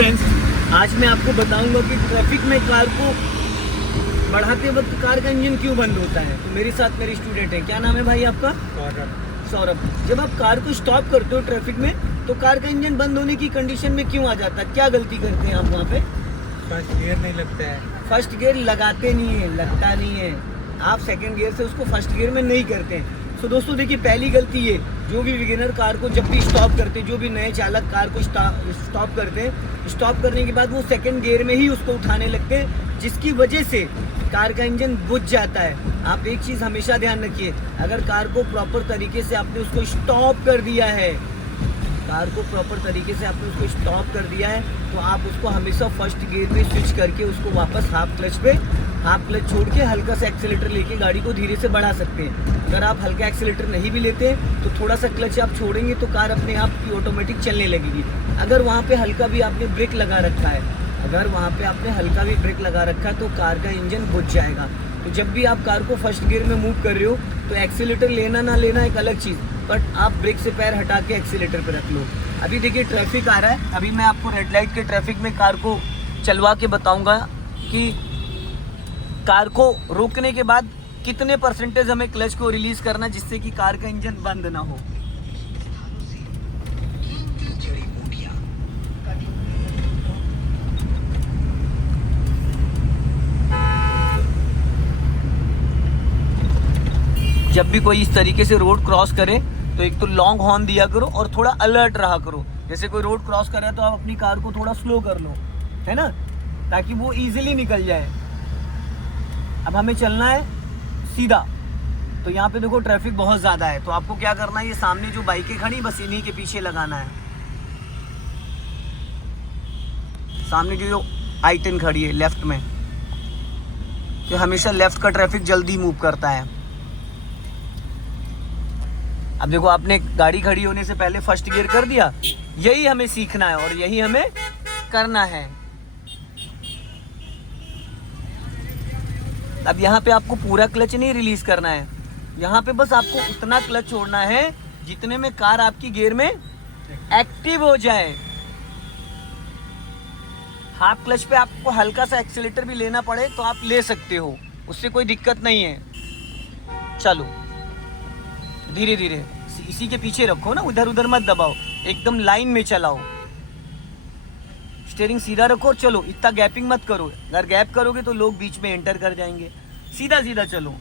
Friends, आज मैं आपको बताऊंगा कि ट्रैफिक में कार को बढ़ाते वक्त कार का इंजन क्यों बंद होता है। तो मेरे साथ मेरे स्टूडेंट हैं। क्या नाम है भाई आपका? सौरभ। जब आप कार को स्टॉप करते हो ट्रैफिक में तो कार का इंजन बंद होने की कंडीशन में क्यों आ जाता है? क्या गलती करते हैं आप वहाँ पे? फर्स्ट गियर नहीं लगता है। फर्स्ट गियर लगाते नहीं है, लगता नहीं है। आप सेकंड गियर से उसको फर्स्ट गियर में नहीं करते हैं। तो दोस्तों देखिए, पहली गलती ये, जो भी बिगिनर कार को जब भी स्टॉप करते हैं, जो भी नए चालक कार को स्टॉप करते हैं, स्टॉप करने के बाद वो सेकंड गियर में ही उसको उठाने लगते हैं, जिसकी वजह से कार का इंजन बुझ जाता है। आप एक चीज़ हमेशा ध्यान रखिए, अगर कार को प्रॉपर तरीके से आपने उसको स्टॉप कर दिया है, कार को प्रॉपर तरीके से आपने उसको स्टॉप कर दिया है, तो आप उसको हमेशा फर्स्ट गियर में स्विच करके उसको वापस हाफ क्लच छोड़ के हल्का सा एक्सीलेटर लेके गाड़ी को धीरे से बढ़ा सकते हैं। अगर आप हल्का एक्सीलेटर नहीं भी लेते हैं तो थोड़ा सा क्लच आप छोड़ेंगे तो कार अपने आप की ऑटोमेटिक चलने लगेगी। अगर वहाँ पे हल्का भी आपने ब्रेक लगा रखा है, तो कार का इंजन बुझ जाएगा। तो जब भी आप कार को फर्स्ट गियर में मूव कर रहे हो तो एक्सीलेटर लेना ना लेना एक अलग चीज़, बट आप ब्रेक से पैर हटा के एक्सीलेटर पे रख लो। अभी देखिए ट्रैफिक आ रहा है, अभी मैं आपको रेड लाइट के ट्रैफिक में कार को चलवा के बताऊंगा कि कार को रोकने के बाद कितने परसेंटेज हमें क्लच को रिलीज करना जिससे कि कार का इंजन बंद ना हो। जब भी कोई इस तरीके से रोड क्रॉस करे तो एक तो लॉन्ग हॉर्न दिया करो और थोड़ा अलर्ट रहा करो। जैसे कोई रोड क्रॉस कर रहा है तो आप अपनी कार को थोड़ा स्लो कर लो, है ना, ताकि वो इजीली निकल जाए। अब हमें चलना है सीधा, तो यहाँ पे देखो ट्रैफिक बहुत ज़्यादा है, तो आपको क्या करना है, ये सामने जो बाइकें खड़ी बस इन्हीं के पीछे लगाना है। सामने की जो I10 खड़ी है लेफ्ट में, तो हमेशा लेफ्ट का ट्रैफिक जल्दी मूव करता है। अब देखो, आपने गाड़ी खड़ी होने से पहले फर्स्ट गियर कर दिया, यही हमें सीखना है और यही हमें करना है। अब यहाँ पे आपको पूरा क्लच नहीं रिलीज करना है, यहाँ पे बस आपको उतना क्लच छोड़ना है जितने में कार आपकी गियर में एक्टिव हो जाए। हाफ क्लच पे आपको हल्का सा एक्सीलेटर भी लेना पड़े तो आप ले सकते हो, उससे कोई दिक्कत नहीं है। चलो धीरे धीरे, इसी के पीछे रखो ना, उधर उधर मत दबाओ, एकदम लाइन में चलाओ। स्टीयरिंग सीधा रखो और चलो, इतना गैपिंग मत करो। अगर गैप करोगे तो लोग बीच में एंटर कर जाएंगे। सीधा सीधा चलो।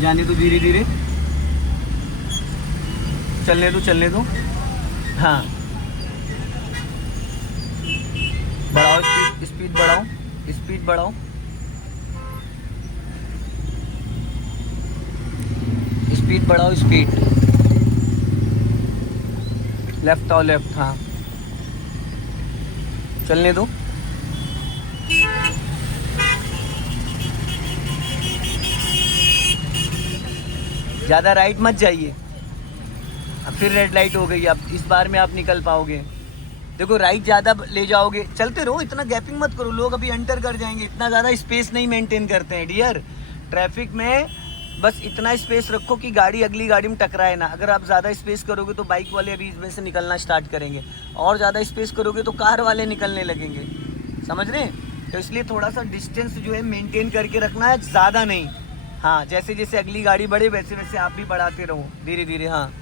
जाने दो, धीरे धीरे चलने दो। हाँ, बढ़ाओ स्पीड बढ़ाओ, स्पीड लेफ्ट आओ, लेफ्ट, हाँ चलने दो। ज़्यादा राइट मत जाइए, अब फिर रेड लाइट हो गई। अब इस बार में आप निकल पाओगे। देखो राइट ज़्यादा ले जाओगे, चलते रहो, इतना गैपिंग मत करो, लोग अभी एंटर कर जाएंगे। इतना ज़्यादा स्पेस नहीं मेंटेन करते हैं डियर। ट्रैफिक में बस इतना स्पेस रखो कि गाड़ी अगली गाड़ी में टकराए ना। अगर आप ज़्यादा स्पेस करोगे तो बाइक वाले अभी इसमें से निकलना स्टार्ट करेंगे, और ज़्यादा स्पेस करोगे तो कार वाले निकलने लगेंगे। समझ रहे हैं? तो इसलिए थोड़ा सा डिस्टेंस जो है मेंटेन करके रखना है, ज़्यादा नहीं। हाँ, जैसे जैसे अगली गाड़ी बढ़े वैसे वैसे आप भी बढ़ाते रहो धीरे धीरे। हाँ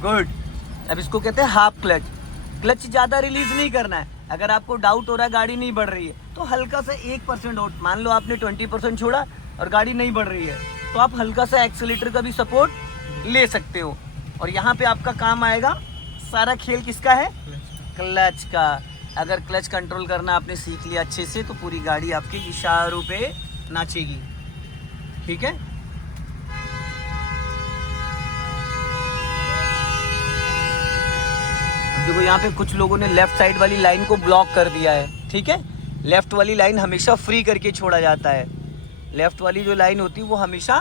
गुड। अब इसको कहते हैं हाफ क्लच। क्लच ज़्यादा रिलीज नहीं करना है। अगर आपको डाउट हो रहा है गाड़ी नहीं बढ़ रही है तो हल्का सा 1% और, मान लो आपने 20% छोड़ा और गाड़ी नहीं बढ़ रही है तो आप हल्का सा एक्सीलेटर का भी सपोर्ट ले सकते हो। और यहाँ पे आपका काम आएगा, सारा खेल किसका है? क्लच का। अगर क्लच कंट्रोल करना आपने सीख लिया अच्छे से तो पूरी गाड़ी आपके इशारों पे नाचेगी। ठीक है? देखो यहाँ पे कुछ लोगों ने लेफ्ट साइड वाली लाइन को ब्लॉक कर दिया है। ठीक है, लेफ्ट वाली लाइन हमेशा फ्री करके छोड़ा जाता है। लेफ्ट वाली जो लाइन होती है वो हमेशा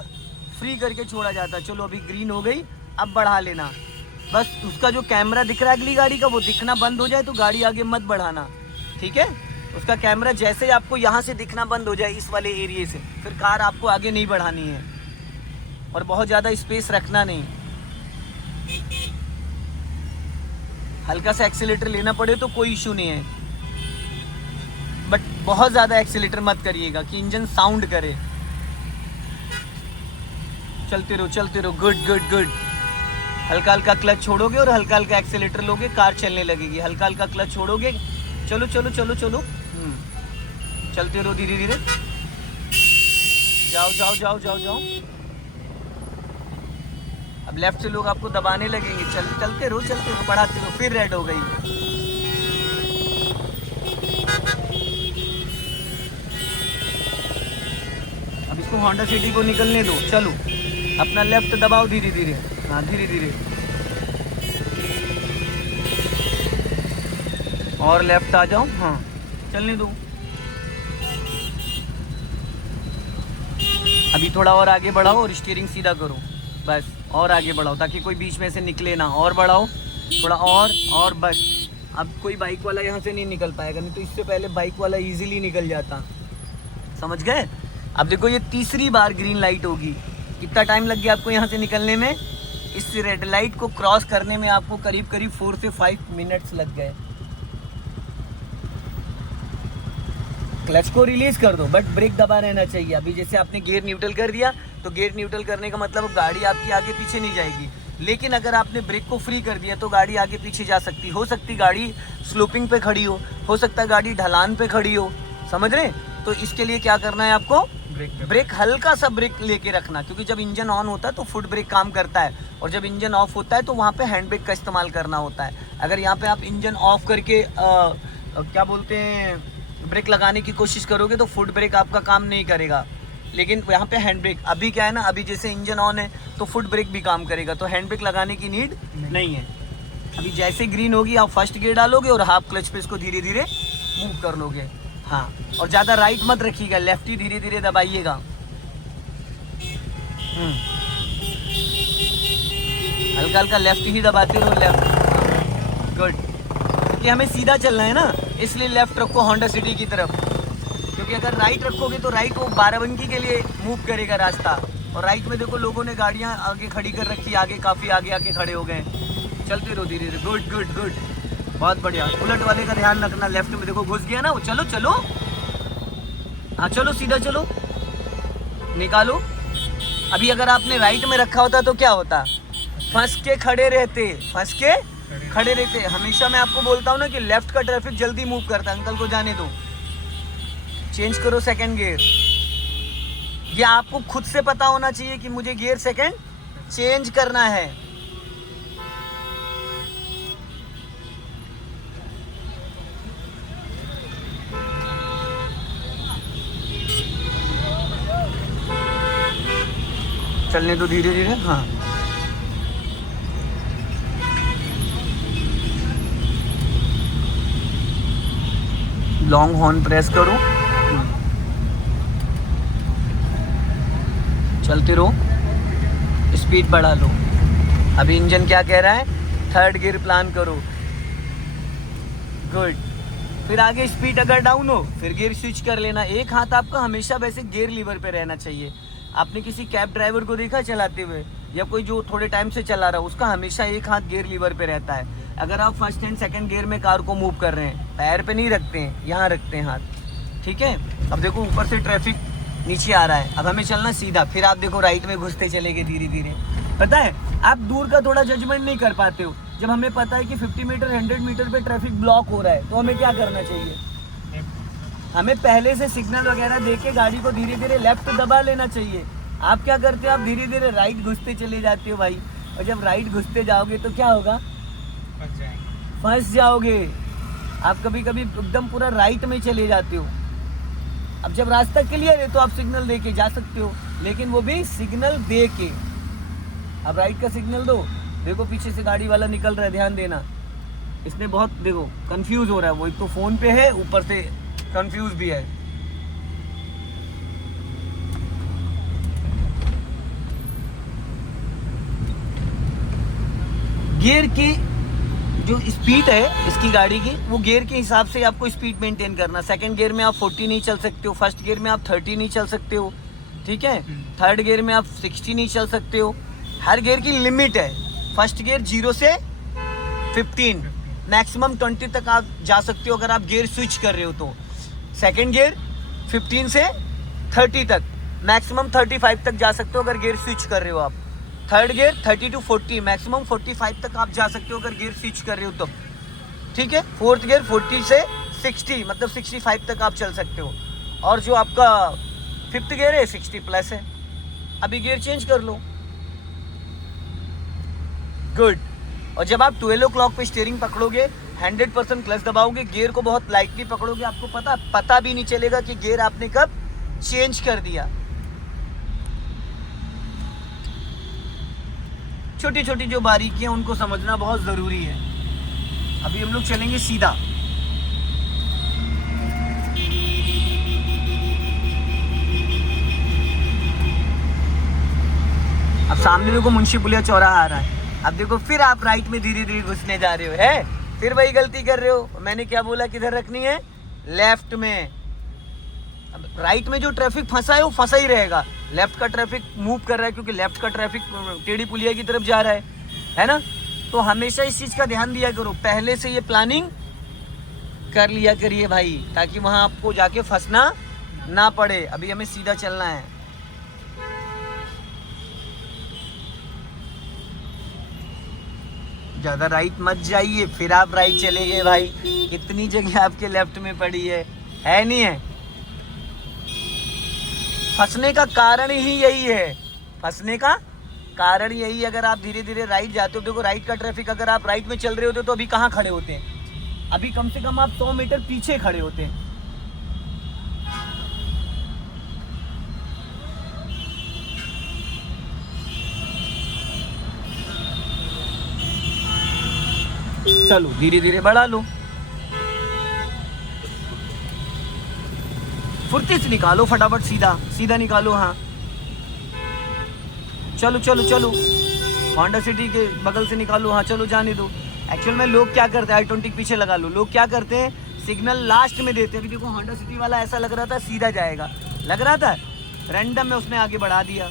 फ्री करके छोड़ा जाता है। चलो अभी ग्रीन हो गई, अब बढ़ा लेना। बस उसका जो कैमरा दिख रहा है अगली गाड़ी का वो दिखना बंद हो जाए तो गाड़ी आगे मत बढ़ाना, ठीक है। उसका कैमरा जैसे ही आपको यहाँ से दिखना बंद हो जाए इस वाले एरिया से, फिर कार आपको आगे नहीं बढ़ानी है और बहुत ज़्यादा स्पेस रखना नहीं। हल्का सा एक्सीलेटर लेना पड़े तो कोई इशू नहीं है, बट बहुत ज़्यादा एक्सीलेटर मत करिएगा कि इंजन साउंड करे। चलते रहो, गुड गुड गुड। हल्का हल्का क्लच छोड़ोगे और हल्का हल्का एक्सीलेटर लोगे, कार चलने लगेगी। हल्का हल्का क्लच छोड़ोगे, चलो चलो चलो चलो, चलते रहो धीरे धीरे, जाओ जाओ जाओ जाओ जाओ। अब लेफ्ट से लोग आपको दबाने लगेंगे, चलते रहो, बढ़ाते रहो। फिर रेड हो गई। अब इसको होंडा सिटी को निकलने दो, चलो अपना लेफ्ट दबाओ धीरे धीरे, हाँ धीरे धीरे, और लेफ्ट आ जाओ, हाँ चलने दो। अभी थोड़ा और आगे बढ़ाओ और स्टीयरिंग सीधा करो, बस और आगे बढ़ाओ ताकि कोई बीच में से निकले ना, और बढ़ाओ थोड़ा और बस। अब कोई बाइक वाला यहाँ से नहीं निकल पाएगा, नहीं तो इससे पहले बाइक वाला इजीली निकल जाता, समझ गए। अब देखो ये तीसरी बार ग्रीन लाइट होगी, कितना टाइम लग गया आपको यहाँ से निकलने में। इस रेड लाइट को क्रॉस करने में आपको करीब 4 से 5 मिनट्स लग गए। क्लच को रिलीज कर दो बट ब्रेक दबा रहना चाहिए। अभी जैसे आपने गियर न्यूट्रल कर दिया तो गियर न्यूट्रल करने का मतलब गाड़ी आपकी आगे पीछे नहीं जाएगी, लेकिन अगर आपने ब्रेक को फ्री कर दिया तो गाड़ी आगे पीछे जा सकती। हो सकती गाड़ी स्लोपिंग पे खड़ी हो सकता है गाड़ी ढलान पे खड़ी हो, समझ रहे। तो इसके लिए क्या करना है आपको, ब्रेक हल्का सा ब्रेक लेके रखना, क्योंकि जब इंजन ऑन होता है तो फुट ब्रेक काम करता है और जब इंजन ऑफ होता है तो वहाँ पे हैंड ब्रेक का इस्तेमाल करना होता है। अगर यहाँ पे आप इंजन ऑफ करके क्या बोलते हैं ब्रेक लगाने की कोशिश करोगे तो फुट ब्रेक आपका काम नहीं करेगा, लेकिन यहाँ पे हैंड ब्रेक, अभी क्या है ना, अभी जैसे इंजन ऑन है तो फुट ब्रेक भी काम करेगा, तो हैंड ब्रेक लगाने की नीड नहीं है। अभी जैसे ग्रीन होगी आप फर्स्ट गियर डालोगे और हाफ क्लच पे इसको धीरे धीरे मूव कर लोगे, हाँ। और ज़्यादा राइट मत रखिएगा, लेफ्ट ही धीरे धीरे दबाइएगा। हल्का हल्का लेफ्ट ही दबाते रहो, लेफ्ट, गुड। क्योंकि हमें सीधा चलना है ना, इसलिए लेफ्ट रखो होंडा सिटी की तरफ, क्योंकि अगर राइट रखोगे तो राइट वो बाराबंकी के लिए मूव करेगा रास्ता, और राइट में देखो लोगों ने गाड़ियाँ आगे खड़ी कर रखी, आगे काफ़ी आगे आके खड़े हो गए। चलते रहो धीरे धीरे, गुड गुड गुड, बहुत बढ़िया। उलट वाले का ध्यान रखना, लेफ्ट में देखो घुस गया ना वो, चलो चलो, हाँ चलो सीधा चलो, निकालो। अभी अगर आपने राइट में रखा होता तो क्या होता, फंस के खड़े रहते। हमेशा मैं आपको बोलता हूँ ना कि लेफ्ट का ट्रैफिक जल्दी मूव करता है, अंकल को जाने दो, चेंज करो सेकंड गियर। ये आपको खुद से पता होना चाहिए कि मुझे गियर सेकंड चेंज करना है। चलने दो धीरे धीरे, हाँ लॉन्ग हॉर्न प्रेस करो, चलते रहो, स्पीड बढ़ा लो। अभी इंजन क्या कह रहा है, थर्ड गियर प्लान करो, गुड। फिर आगे स्पीड अगर डाउन हो फिर गियर स्विच कर लेना। एक हाथ आपका हमेशा वैसे गियर लीवर पे रहना चाहिए। आपने किसी कैब ड्राइवर को देखा चलाते हुए, या कोई जो थोड़े टाइम से चला रहा है, उसका हमेशा एक हाथ गियर लीवर पे रहता है। अगर आप फर्स्ट एंड सेकंड गियर में कार को मूव कर रहे हैं, पैर पे नहीं रखते हैं, यहाँ रखते हैं हाथ, ठीक है। अब देखो ऊपर से ट्रैफिक नीचे आ रहा है, अब हमें चलना सीधा। फिर आप देखो राइट में घुसते चले गए धीरे धीरे। पता है आप दूर का थोड़ा जजमेंट नहीं कर पाते हो। जब हमें पता है कि 50 मीटर 100 मीटर पे ट्रैफिक ब्लॉक हो रहा है तो हमें क्या करना चाहिए, हमें पहले से सिग्नल वगैरह दे के गाड़ी को धीरे धीरे लेफ्ट दबा लेना चाहिए। आप क्या करते हो, आप धीरे धीरे राइट घुसते चले जाते हो भाई, और जब राइट घुसते जाओगे तो क्या होगा, फंस जाओगे। आप कभी कभी एकदम पूरा राइट में चले जाते हो। अब जब रास्ता क्लियर है तो आप सिग्नल दे के जा सकते हो, लेकिन वो भी सिग्नल दे के। अब राइट का सिग्नल दो, देखो पीछे से गाड़ी वाला निकल रहा है, ध्यान देना। इसने बहुत देखो कंफ्यूज हो रहा है, वो एक तो फ़ोन पे है ऊपर से कंफ्यूज भी है। गियर की जो स्पीड है इसकी गाड़ी की, वो गियर के हिसाब से आपको स्पीड मेंटेन करना। सेकंड गियर में आप 40 नहीं चल सकते हो, फर्स्ट गियर में आप 30 नहीं चल सकते हो, ठीक है। थर्ड गियर में आप 60 नहीं चल सकते हो। हर गियर की लिमिट है। फर्स्ट गियर 0 से 15, मैक्सिमम 20 तक आप जा सकते हो अगर आप गियर स्विच कर रहे हो तो। सेकंड गियर 15 से 30 तक, मैक्सिमम 35 तक जा सकते हो अगर गियर स्विच कर रहे हो आप। थर्ड गियर 30 to 40, मैक्सिमम 45 तक आप जा सकते हो अगर गियर स्विच कर रहे हो तो, ठीक है। फोर्थ गियर 40 से 60, मतलब 65 तक आप चल सकते हो। और जो आपका फिफ्थ गियर है 60 प्लस है। अभी गियर चेंज कर लो। गुड। और जब आप 12 o'clock पे स्टीयरिंग पकड़ोगे, 100% क्लच दबाओगे, गियर को बहुत लाइटली पकड़ोगे, आपको पता भी नहीं चलेगा कि गियर आपने कब चेंज कर दिया। छोटी छोटी जो बारीकियां उनको समझना बहुत ज़रूरी है। अभी हम लोग चलेंगे सीधा। अब सामने देखो मुंशी पुलिया चौराहा आ रहा है। अब देखो फिर आप राइट में धीरे धीरे घुसने जा रहे हो, है फिर वही गलती कर रहे हो। मैंने क्या बोला, किधर रखनी है? लेफ्ट में। अब राइट में जो ट्रैफिक फंसा है वो फंसा ही रहेगा। लेफ्ट का ट्रैफिक मूव कर रहा है क्योंकि लेफ्ट का ट्रैफिक टेढ़ी पुलिया की तरफ जा रहा है ना। तो हमेशा इस चीज़ का ध्यान दिया करो, पहले से ये प्लानिंग कर लिया करिए भाई, ताकि वहाँ आपको जाके फंसना ना पड़े। अभी हमें सीधा चलना है। ज़्यादा राइट मत जाइए, फिर आप राइट चले गए भाई। कितनी जगह आपके लेफ्ट में पड़ी है नहीं है? फंसने का कारण ही यही है। फंसने का कारण यही, अगर आप धीरे धीरे राइट जाते हो, देखो राइट का ट्रैफिक अगर आप राइट में चल रहे होते तो अभी कहाँ खड़े होते हैं? अभी कम से कम आप 100 मीटर पीछे खड़े होते हैं। चलो धीरे धीरे बढ़ा लो, फुर्ती से निकालो, फटाफट सीधा निकालो। हाँ चलो चलो चलो, होंडा सिटी के बगल से निकालो। हाँ चलो जाने दो। एक्चुअल में लोग क्या करते हैं, I-20 पीछे लगा लो। लोग क्या करते हैं, सिग्नल लास्ट में देते हैं। अभी देखो होंडा सिटी वाला ऐसा लग रहा था सीधा जाएगा, लग रहा था, रैंडम में उसने आगे बढ़ा दिया।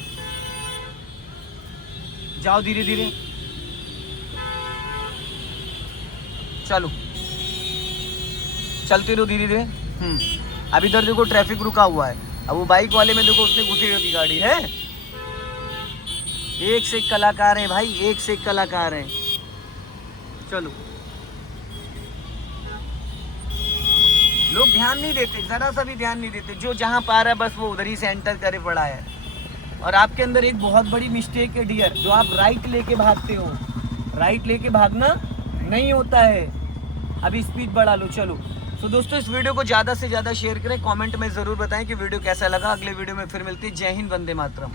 जाओ धीरे धीरे, चलो चलते रहो धीरे धीरे। अब इधर देखो ट्रैफिक रुका हुआ है। अब वो बाइक वाले में देखो उसने घुसी हुई गाड़ी है। एक से एक कलाकार है भाई, एक से एक कलाकार है। चलो, लोग ध्यान नहीं देते, जरा सा भी ध्यान नहीं देते। जो जहाँ पा रहा है बस वो उधर ही से एंटर करे पड़ा है। और आपके अंदर एक बहुत बड़ी मिस्टेक है डियर, जो आप राइट लेके भागते हो। राइट लेके भागना नहीं होता है। अभी स्पीड बढ़ा लो। चलो तो दोस्तों, इस वीडियो को ज़्यादा से ज़्यादा शेयर करें, कमेंट में ज़रूर बताएं कि वीडियो कैसा लगा। अगले वीडियो में फिर मिलती है। जय हिंद, वंदे मातरम।